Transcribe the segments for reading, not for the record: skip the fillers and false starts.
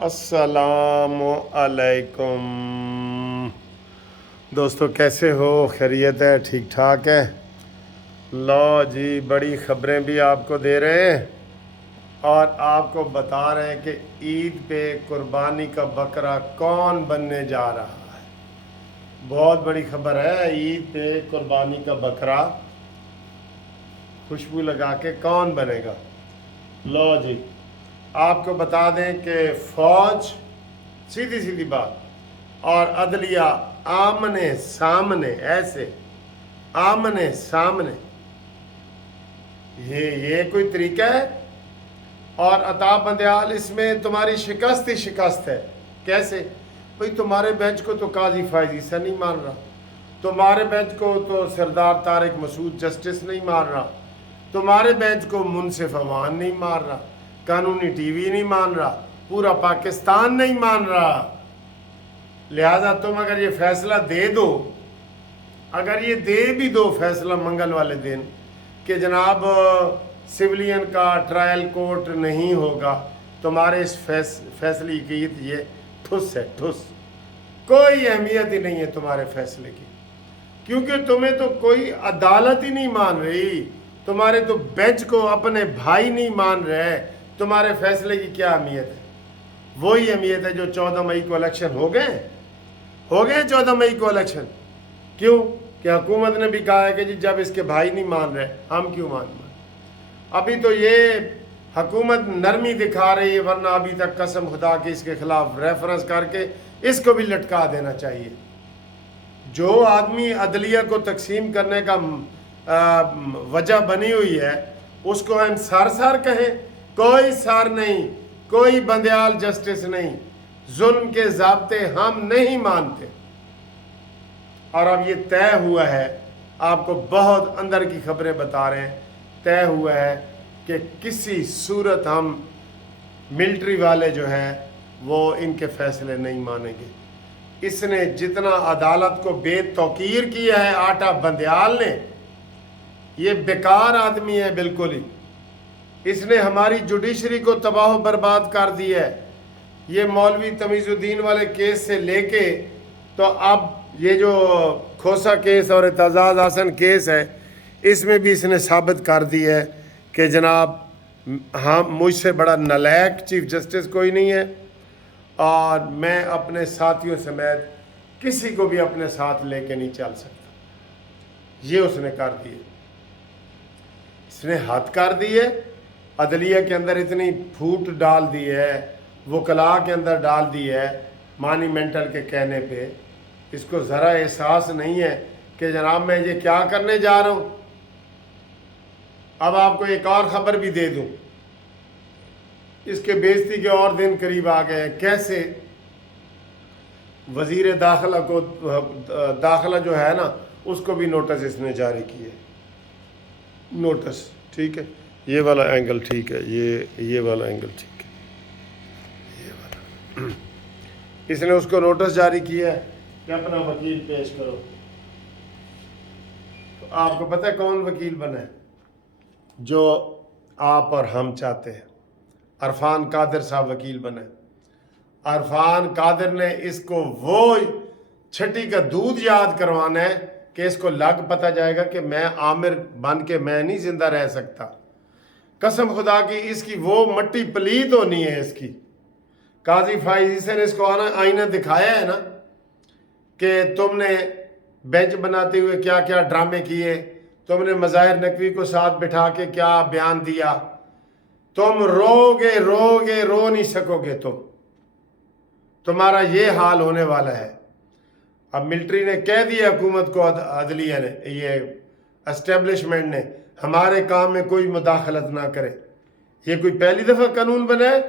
السلام علیکم دوستو، کیسے ہو؟ خیریت ہے؟ ٹھیک ٹھاک ہے؟ لو جی، بڑی خبریں بھی آپ کو دے رہے ہیں اور آپ کو بتا رہے ہیں کہ عید پہ قربانی کا بکرا کون بننے جا رہا ہے۔ بہت بڑی خبر ہے، عید پہ قربانی کا بکرا خوشبو لگا کے کون بنے گا۔ لو جی، آپ کو بتا دیں کہ فوج، سیدھی سیدھی بات، اور عدلیہ آمنے سامنے، ایسے آمنے سامنے، یہ کوئی طریقہ ہے؟ اور عطا بندیال اس میں تمہاری شکست ہی شکست ہے۔ کیسے؟ بھئی تمہارے بینچ کو تو قاضی فائز عیسیٰ نہیں مان رہا، تمہارے بینچ کو تو سردار طارق مسعود جسٹس نہیں مان رہا، تمہارے بینچ کو منصف عوان نہیں مان رہا، قانونی ٹی وی نہیں مان رہا، پورا پاکستان نہیں مان رہا۔ لہذا تم اگر یہ فیصلہ دے دو، اگر یہ دے بھی دو فیصلہ منگل والے دن کہ جناب سولین کا ٹرائل کورٹ نہیں ہوگا، تمہارے اس فیصلے کی یہ ٹھس ہے، ٹھس، کوئی اہمیت ہی نہیں ہے تمہارے فیصلے کی، کیونکہ تمہیں تو کوئی عدالت ہی نہیں مان رہی، تمہارے تو بینچ کو اپنے بھائی نہیں مان رہے، تمہارے فیصلے کی کیا اہمیت ہے؟ وہی اہمیت ہے جو 14 مئی کو الیکشن ہو گئے 14 مئی کو الیکشن۔ کیوں؟ کہ حکومت نے بھی کہا ہے کہ جی جب اس کے بھائی نہیں مان رہے ہم کیوں مان۔ ابھی تو یہ حکومت نرمی دکھا رہی ہے، ورنہ ابھی تک قسم خدا کے اس کے خلاف ریفرنس کر کے اس کو بھی لٹکا دینا چاہیے۔ جو آدمی عدلیہ کو تقسیم کرنے کا وجہ بنی ہوئی ہے اس کو ہم سار کہیں، کوئی سار نہیں، کوئی بندیال جسٹس نہیں، ظلم کے ضابطے ہم نہیں مانتے۔ اور اب یہ طے ہوا ہے، آپ کو بہت اندر کی خبریں بتا رہے ہیں، طے ہوا ہے کہ کسی صورت ہم ملٹری والے جو ہیں وہ ان کے فیصلے نہیں مانیں گے۔ اس نے جتنا عدالت کو بے توقیر کیا ہے آٹا بندیال نے، یہ بیکار آدمی ہے بالکل ہی، اس نے ہماری جوڈیشری کو تباہ و برباد کر دیا ہے۔ یہ مولوی تمیز الدین والے کیس سے لے کے تو اب یہ جو کھوسا کیس اور اعتزاز حسن کیس ہے، اس میں بھی اس نے ثابت کر دی ہے کہ جناب ہاں، مجھ سے بڑا نالائق چیف جسٹس کوئی نہیں ہے، اور میں اپنے ساتھیوں سمیت کسی کو بھی اپنے ساتھ لے کے نہیں چل سکتا۔ یہ اس نے کر دی ہے، اس نے حد کر دی ہے، عدلیہ کے اندر اتنی پھوٹ ڈال دی ہے، وکلاء کے اندر ڈال دی ہے، مانیمنٹل کے کہنے پہ۔ اس کو ذرا احساس نہیں ہے کہ جناب میں یہ کیا کرنے جا رہا ہوں۔ اب آپ کو ایک اور خبر بھی دے دوں، اس کے بےعزتی کے اور دن قریب آ گئے۔ کیسے؟ وزیر داخلہ کو، داخلہ جو ہے نا، اس کو بھی نوٹس اس نے جاری کیے، نوٹس، ٹھیک ہے، یہ والا اینگل ٹھیک ہے، یہ والا اینگل ٹھیک ہے، یہ والا اس نے اس کو نوٹس جاری کیا ہے کہ اپنا وکیل پیش کرو۔ تو آپ کو پتہ ہے کون وکیل بنا ہے؟ جو آپ اور ہم چاہتے ہیں، عرفان قادر صاحب وکیل بنے۔ عرفان قادر نے اس کو وہ چھٹی کا دودھ یاد کروانا ہے کہ اس کو لگ پتہ جائے گا کہ میں عامر بن کے میں نہیں زندہ رہ سکتا۔ قسم خدا کی اس کی وہ مٹی پلید ہونی ہے اس کی۔ قاضی فائز عیسیٰ نے اس کو آئینہ دکھایا ہے نا کہ تم نے بینچ بناتے ہوئے کیا کیا ڈرامے کیے، تم نے مظاہر نقوی کو ساتھ بٹھا کے کیا بیان دیا، تم رو گے رو نہیں سکو گے، تمہارا یہ حال ہونے والا ہے۔ اب ملٹری نے کہہ دیا حکومت کو، عدلیہ نے، یہ اسٹیبلشمنٹ نے، ہمارے کام میں کوئی مداخلت نہ کرے۔ یہ کوئی پہلی دفعہ قانون بنا ہے؟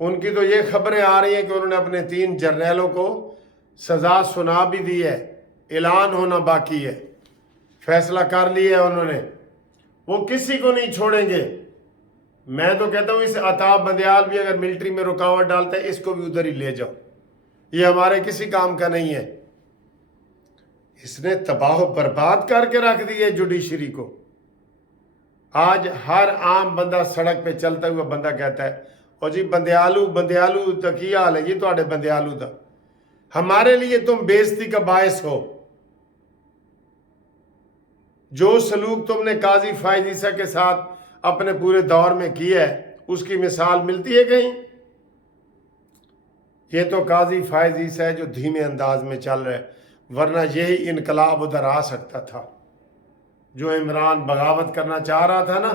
ان کی تو یہ خبریں آ رہی ہیں کہ انہوں نے اپنے 3 جرنیلوں کو سزا سنا بھی دی ہے، اعلان ہونا باقی ہے، فیصلہ کر لیا ہے انہوں نے، وہ کسی کو نہیں چھوڑیں گے۔ میں تو کہتا ہوں اس عطا بندیال بھی اگر ملٹری میں رکاوٹ ڈالتا ہے، اس کو بھی ادھر ہی لے جاؤ، یہ ہمارے کسی کام کا نہیں ہے۔ اس نے تباہ و برباد کر کے رکھ دی ہے جوڈیشری کو۔ آج ہر عام بندہ، سڑک پہ چلتا ہوا بندہ کہتا ہے اور جی بندیالو دا کی حال ہے جی تواڈے بندیالو دا، ہمارے لیے تم بےزتی کا باعث ہو۔ جو سلوک تم نے قاضی فائز عیسیٰ کے ساتھ اپنے پورے دور میں کیا ہے اس کی مثال ملتی ہے کہیں؟ یہ تو قاضی فائز عیسیٰ ہے جو دھیمے انداز میں چل رہے، ورنہ یہی انقلاب ادھر آ سکتا تھا۔ جو عمران بغاوت کرنا چاہ رہا تھا نا،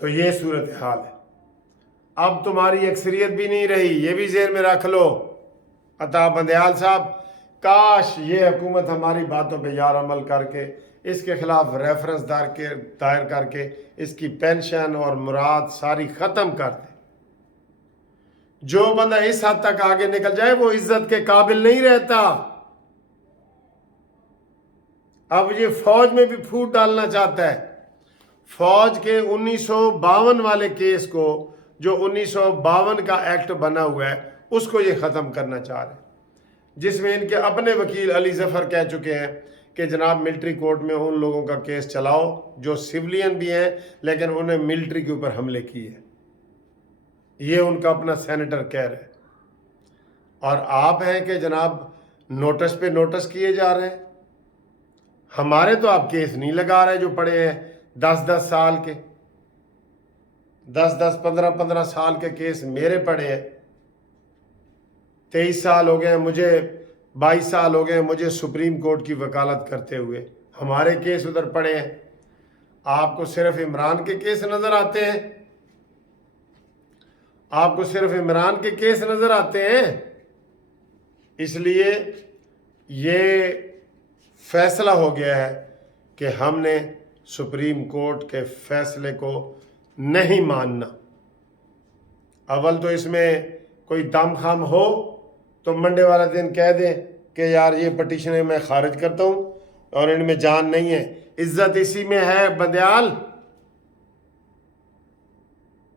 تو یہ صورتحال ہے۔ اب تمہاری اکثریت بھی نہیں رہی، یہ بھی ذہن میں رکھ لو عطا بندیال صاحب، کاش یہ حکومت ہماری باتوں پہ یار عمل کر کے اس کے خلاف ریفرنس دائر کر کے اس کی پینشن اور مراد ساری ختم کر دے۔ جو بندہ اس حد تک آگے نکل جائے وہ عزت کے قابل نہیں رہتا۔ اب یہ فوج میں بھی پھوٹ ڈالنا چاہتا ہے۔ فوج کے 1952 والے کیس کو، جو 1952 کا ایکٹ بنا ہوا ہے، اس کو یہ ختم کرنا چاہ رہے ہیں، جس میں ان کے اپنے وکیل علی ظفر کہہ چکے ہیں کہ جناب ملٹری کورٹ میں ان لوگوں کا کیس چلاؤ جو سیولین بھی ہیں لیکن انہیں ملٹری کے اوپر حملے کیے ہیں۔ یہ ان کا اپنا سینیٹر کہہ رہے ہیں، اور آپ ہیں کہ جناب نوٹس پہ نوٹس کیے جا رہے ہیں۔ ہمارے تو آپ کیس نہیں لگا رہے جو پڑے ہیں 10 سال کے، 15 سال کے کیس میرے پڑے ہیں۔ 23 سال ہو گئے ہیں مجھے، 22 سال ہو گئے مجھے سپریم کورٹ کی وکالت کرتے ہوئے، ہمارے کیس ادھر پڑے ہیں۔ آپ کو صرف عمران کے کیس نظر آتے ہیں، آپ کو صرف عمران کے کیس نظر آتے ہیں۔ اس لیے یہ فیصلہ ہو گیا ہے کہ ہم نے سپریم کورٹ کے فیصلے کو نہیں ماننا۔ اول تو اس میں کوئی دم خم ہو تو منڈے والا دن کہہ دیں کہ یار یہ پٹیشنیں میں خارج کرتا ہوں اور ان میں جان نہیں ہے، عزت اسی میں ہے بندیال،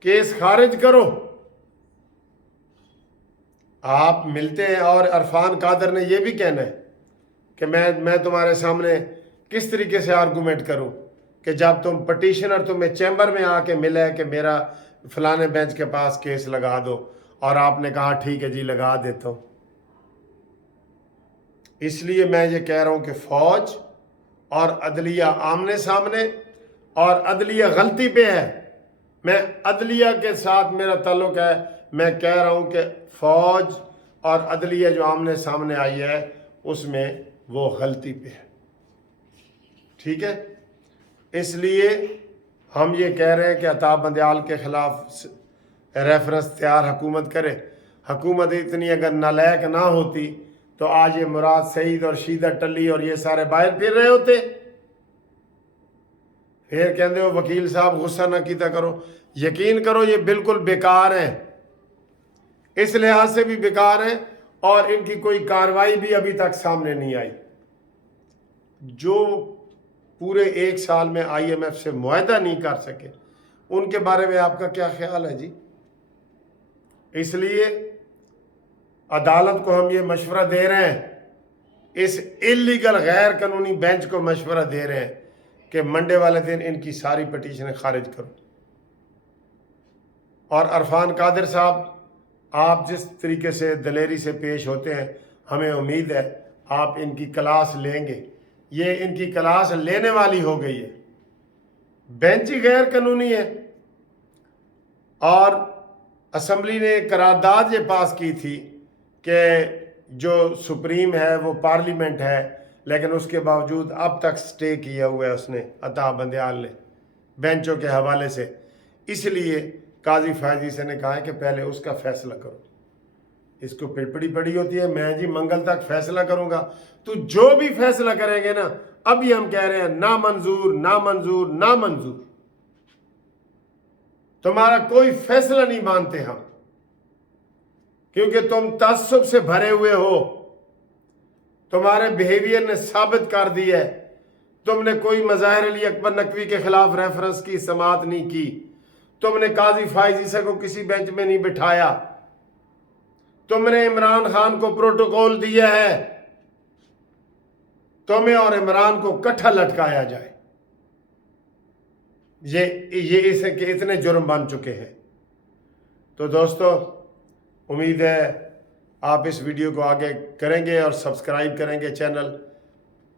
کیس خارج کرو۔ آپ ملتے ہیں اور عرفان قادر نے یہ بھی کہنا ہے کہ میں تمہارے سامنے کس طریقے سے آرگومنٹ کروں کہ جب تم پٹیشنر تمہیں چیمبر میں آ کے ملا ہے کہ میرا فلانے بینچ کے پاس کیس لگا دو، اور آپ نے کہا ٹھیک ہے جی لگا دیتا ہوں۔ اس لیے میں یہ کہہ رہا ہوں کہ فوج اور عدلیہ آمنے سامنے، اور عدلیہ غلطی پہ ہے۔ میں عدلیہ کے ساتھ میرا تعلق ہے، میں کہہ رہا ہوں کہ فوج اور عدلیہ جو آمنے سامنے آئی ہے اس میں وہ غلطی پہ ہے، ٹھیک ہے؟ اس لیے ہم یہ کہہ رہے ہیں کہ عطا بندیال کے خلاف ریفرنس تیار حکومت کرے۔ حکومت اتنی اگر نالائق نہ ہوتی تو آج یہ مراد سعید اور شیدہ ٹلی اور یہ سارے باہر پھر رہے ہوتے۔ پھر کہندے ہو وکیل صاحب غصہ نہ کیتا کرو، یقین کرو یہ بالکل بیکار ہیں، اس لحاظ سے بھی بیکار ہیں، اور ان کی کوئی کارروائی بھی ابھی تک سامنے نہیں آئی۔ جو پورے 1 سال میں آئی ایم ایف سے معاہدہ نہیں کر سکے، ان کے بارے میں آپ کا کیا خیال ہے جی؟ اس لیے عدالت کو ہم یہ مشورہ دے رہے ہیں، اس اللیگل غیر قانونی بینچ کو مشورہ دے رہے ہیں کہ منڈے والے دن ان کی ساری پٹیشنیں خارج کرو۔ اور عرفان قادر صاحب، آپ جس طریقے سے دلیری سے پیش ہوتے ہیں، ہمیں امید ہے آپ ان کی کلاس لیں گے۔ یہ ان کی کلاس لینے والی ہو گئی ہے، بینچ ہی غیر قانونی ہے۔ اور اسمبلی نے قرارداد یہ پاس کی تھی کہ جو سپریم ہے وہ پارلیمنٹ ہے، لیکن اس کے باوجود اب تک سٹے کیا ہوا ہے اس نے، عطا بندیال نے، بینچوں کے حوالے سے۔ اس لیے قاضی فائز عیسیٰ نے کہا ہے کہ پہلے اس کا فیصلہ کرو۔ اس کو پڑی ہوتی ہے، میں جی منگل تک فیصلہ کروں گا، تو جو بھی فیصلہ کریں گے نا، ابھی ہم کہہ رہے ہیں نامنظور نامنظور نامنظور۔ تمہارا کوئی فیصلہ نہیں مانتے ہم، کیونکہ تم تعصب سے بھرے ہوئے ہو۔ تمہارے بیہیویئر نے ثابت کر دی ہے، تم نے کوئی مظاہر علی اکبر نقوی کے خلاف ریفرنس کی سماعت نہیں کی، تم نے قاضی فائز عیسیٰ کو کسی بینچ میں نہیں بٹھایا، تم نے عمران خان کو پروٹوکول دیا ہے تمہیں اور عمران کو کٹھا لٹکایا جائے۔ یہ اسے کہ اتنے جرم بن چکے ہیں۔ تو دوستو امید ہے آپ اس ویڈیو کو آگے کریں گے اور سبسکرائب کریں گے چینل.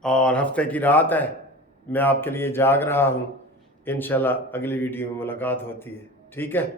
اور ہفتے کی رات ہے، میں آپ کے لیے جاگ رہا ہوں. انشاءاللہ اگلی ویڈیو میں ملاقات ہوتی ہے. ٹھیک ہے.